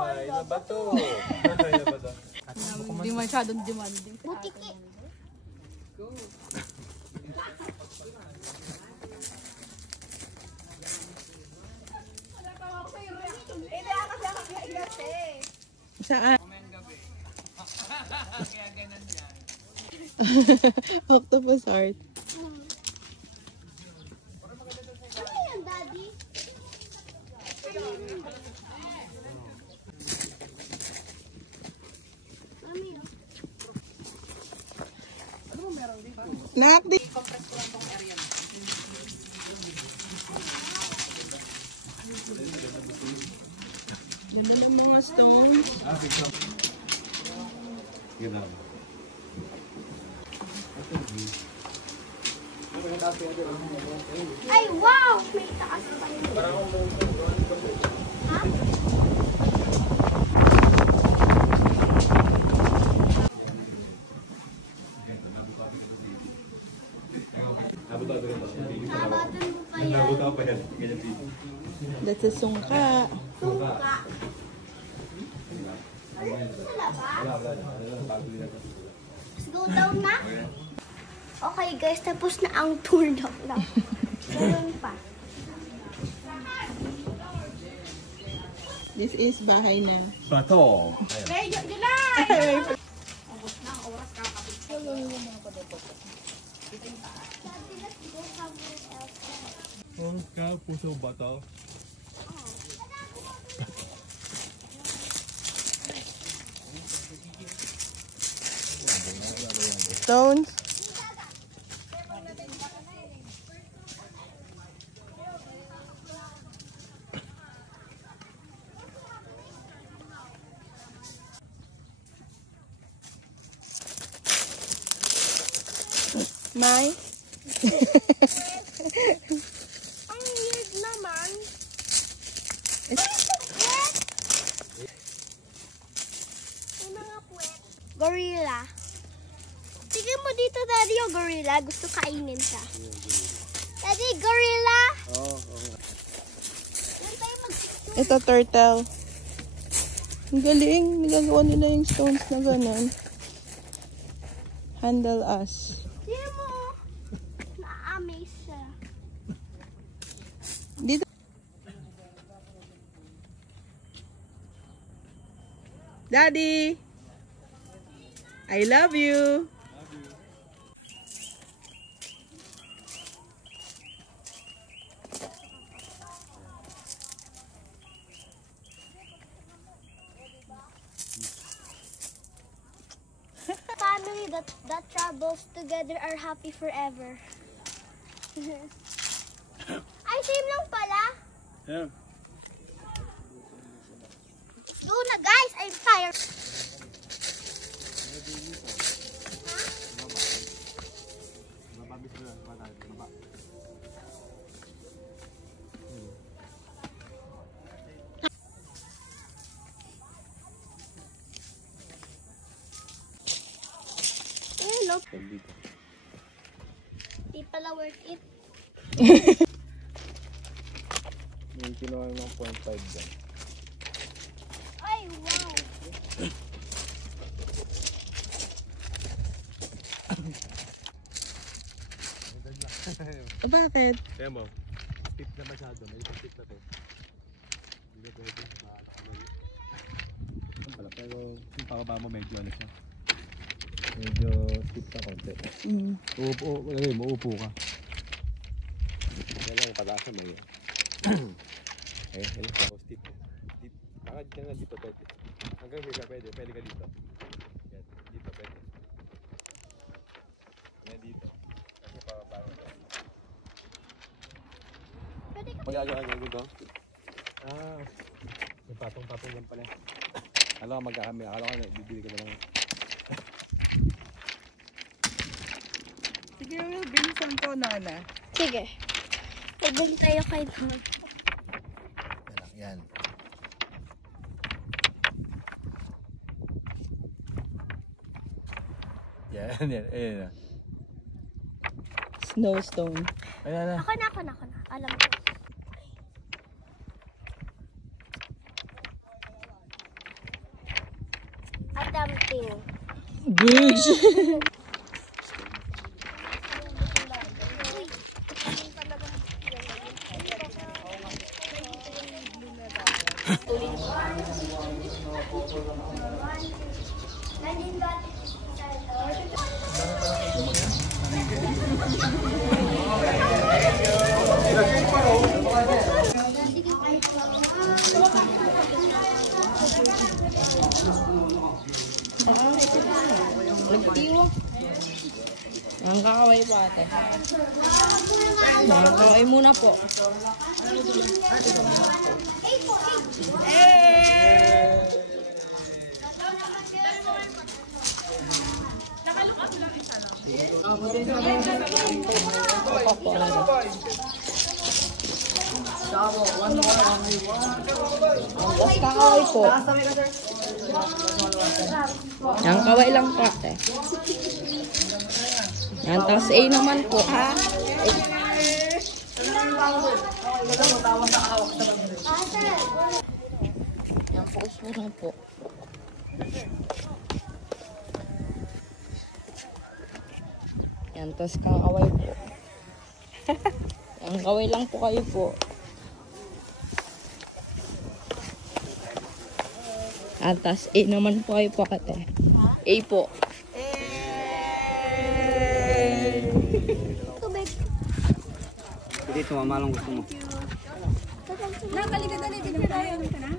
Ay, na ba to? Ay, na ba to? Hindi masyadong demanding. Butiki. Go. Saan? Octopus heart. Ano yan, Daddy? Nak, di. Ganda ng mga stones. Ganda. Ay, wow! May taas pa yun. Ha? Nabatan mo pa yan. Nabuta pa yan. That's a sungka. Tungka. Let's go down na. Okay guys, tapos na ang tour daw lang. Meron pa. This is bahay na. Bato. Hey, July! Oh, ka puso bato. Stones. May. Ang weird naman. May mga puwet. Gorilla. Tignan mo dito, Daddy, yung gorilla. Gusto kainin siya. Daddy, gorilla! Oo. Doon tayo mag-picture. Ito turtle. Ang galing. Nagagawa nila yung stones na ganun. Handle us. Tignan mo. Na-amaze siya. Dito. Daddy, I love you. Family that travels together are happy forever. Ay, same lang pala. Yeah. Let's go na, guys. I'm tired. Look. Di pala worth it. Yung kinuha ng 0.5 dyan. Ay, wow. Bakit? Kaya mo, tip na masyado. May tip na to. Hindi na pwede. Pero yung pakaba mo medyo ano siya. Medyo tip na konti. Uupo ka. Kaya lang pag-asa mo yun. Ayun, tapos tip. Kakad ka nga dito pwede. Hanggang hindi ka pwede. Pwede ka dito. Yan, dito pwede. Yan dito. Kasi parang Pwede ka. magagawa dito? Yung patong-patong lang pala. Alam ko magkakami. Akala ko na bibili ka na lang. Sige, we'll bring some to, Nona. Sige. Pagdun tayo kay Nona. Yan. Yan. Snowstone. Ayan na. Ako na. Alam ko. Dumpling. Bitch! Nagtiwang. Ang kakaway po ate. Kakaway muna po. Ang kakaway po. Ang kaway lang po ate. Yan, tapos A naman po ha. Yan, focus mo lang po. Yan, tapos kakaway po. Ang kaway lang po kayo po. At tas A naman po kayo po ate. A po. Tubig. Hindi, tumama lang gusto mo. Nakaliga na rin. Binigay ka na?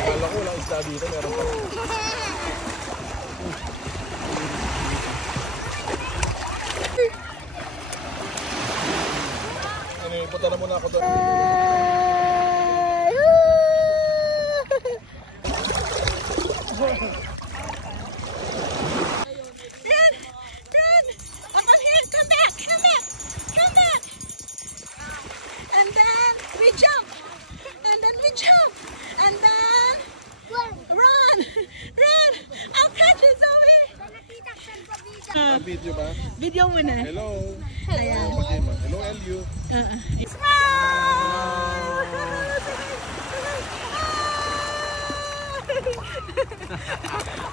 Akala ko lang isda dito, meron pa. Ano yun, punta na muna ako doon. Video ba? Video mo na. Hello. Ayan. Hello, Elio.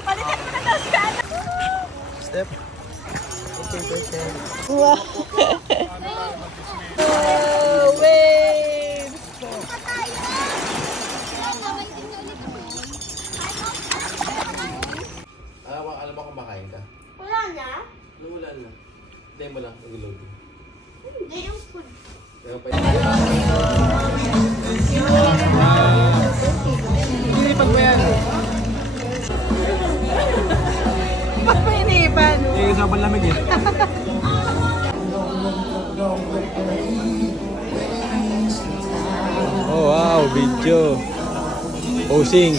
Palitan mo na daw si Ana. Step. Okay, perfect. Wow. Oh, wait. Alam mo kung makain ka? Wala na? Wala na. Hindi mo lang, nag-load. Hindi yung food. Inipan mo yan. Ba't pa iniipan? Eh, sabang lamig eh. Oh wow, video. Posing.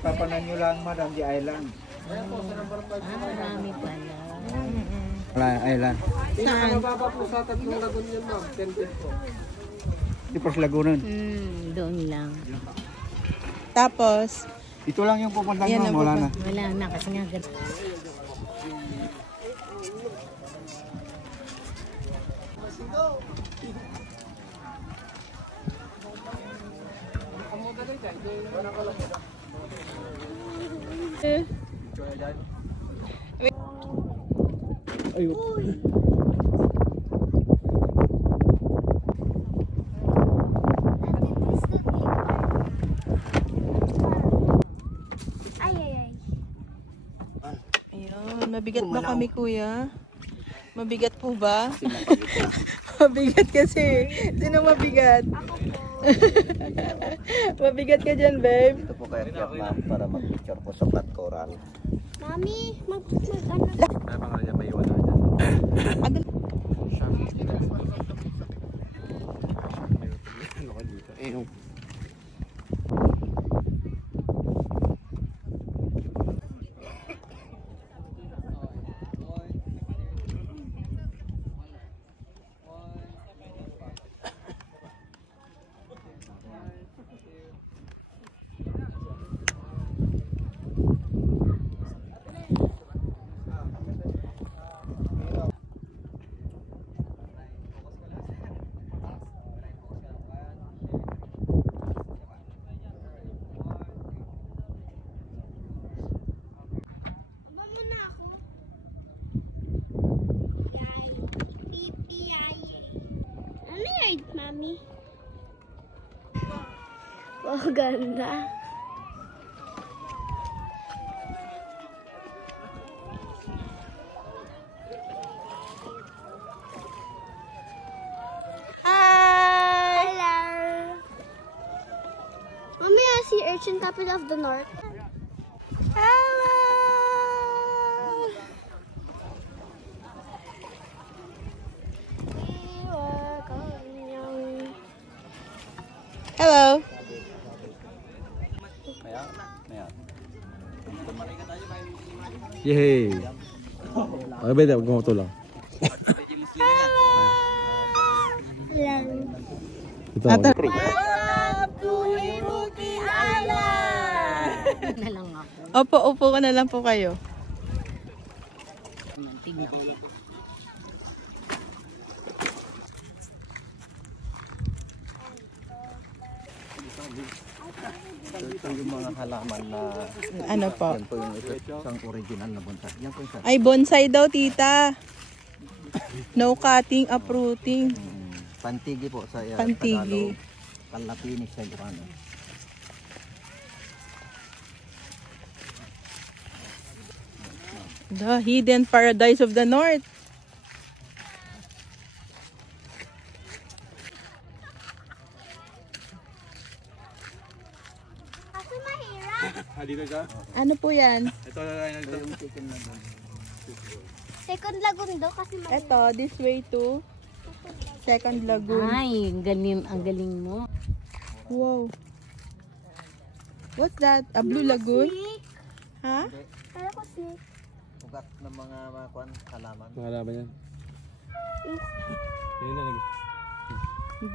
Papanan nyo lang madam di island. Marami pala. Island. Saan? Mababa po sa tatlong lagun yan, ma'am. 10 po. Tipos Lagunan. Doon lang. Tapos? Ito lang yung pupuntahan Yan mo, wala na. Wala na kasi nga ganun. Ayun. Ay. Ayun, mabigat ba kami kuya? Mabigat po ba? Mabigat kasi. Sino mabigat? Mabigat ka dyan, babe. Ito po kay Riyak ma'am para mag-picture po sa flat coral. Mami, mag-ano. Oh, ganda. Hi! Hello. Mommy, I see urchin capital of the north. Hello! Hello! Yay! Okay ba? Huwag mo ito lang. Hello. Ito. Welcome to Ibuki Island! Opo, upo ka na lang po kayo. Ito yung mga halaman na Ano po? yan po yung isang original na bonsai. Yan po yung Ay, bonsai daw, tita. No cutting, uprooting. pantigi po sa Pantigi. Tagalog. Palapinis sa Ilocano. The hidden paradise of the north. Kasi mahirap. Dito ka? Ano po yan? Ito na ito. Second lagoon daw kasi mahirap. Ito, this way to second lagoon. Ay, ang galing mo. Wow. What's that? A blue lagoon? Snake. Ha? Kala ko snake. Ugat ng mga halaman. Mga laban yan. Yun na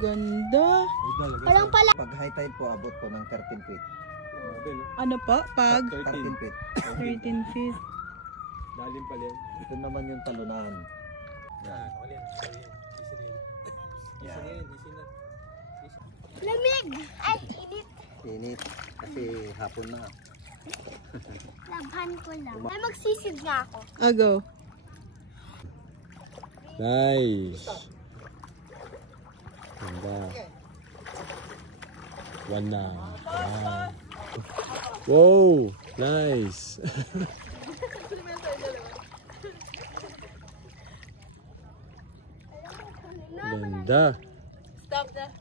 Ganda. Walang pala. Pag high tide po, abot po ng 13 feet. Ano po? Pag 13 feet. 13 feet. Lalim pala yan. Ito naman yung talunan. Yan. Lamig. Ay, init. Init. Kasi hapon na. Labhan ko lang. Ay, magsisid nga ako. Ah, go. Nice. Ganda. One na. Wow. Nice. Ganda. Stop na.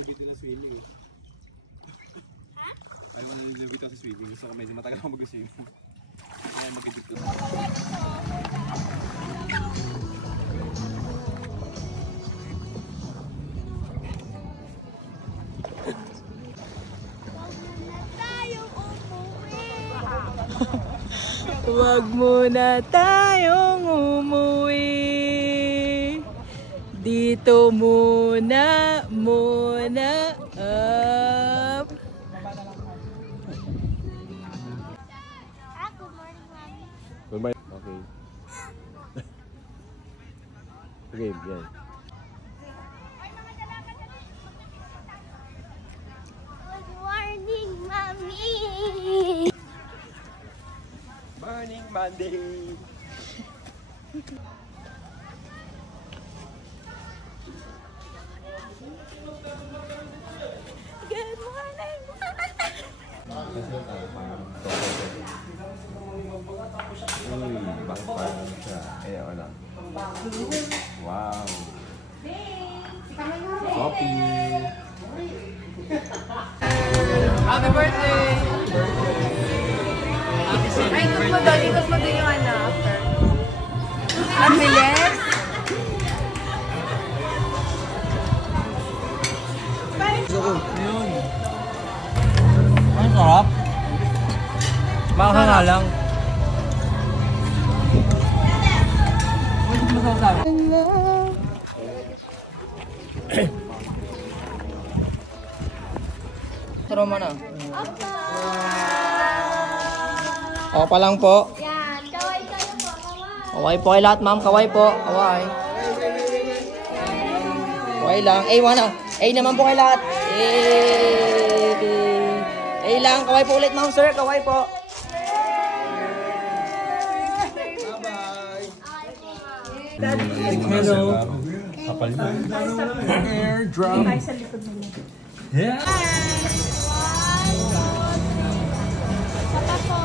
Ayaw dito na swimming. Ayaw na dito sa swimming. Gusto ko medyo matagal ako mag-swimming. Ayaw mag-dito. Huwag muna tayong umuwi. Dito muna up. Good morning, Mommy. Goodbye. Okay. Okay, yan. Good morning, Mommy. Morning, Monday. Good morning. Bakit siya? Eh, wala. Wow. Coffee. Happy birthday! Ay, ikot mo doon yung ano, after. Ang bilis? Ang sarap. Makakanga lang. Turo mo na. O, pa lang po. Yan. Kaway kayo po. Kaway. Kaway po kay lahat, ma'am. Kaway po. Kaway. Kaway lang. A naman po kay lahat. A lang. Kaway po ulit, ma'am, sir. Kaway po. Hello. Kapal na. Airdrop. Yeah. Papa po.